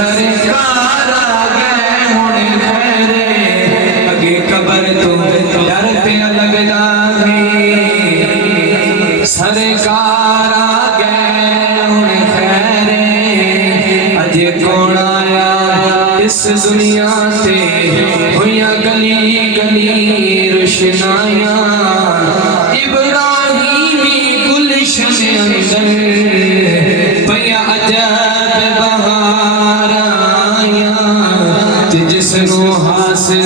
سرکار آ گئے ہن خیرے اگے قبر تو ڈر پیا لگدا ہے سرکار آ گئے ہن خیرے اجے کون آیا اس دنیا تے ہویاں گلی گلی روشنائیاں ابراہیمی گلشن اندر پیا عجب بہار آیاں جس نو حاصل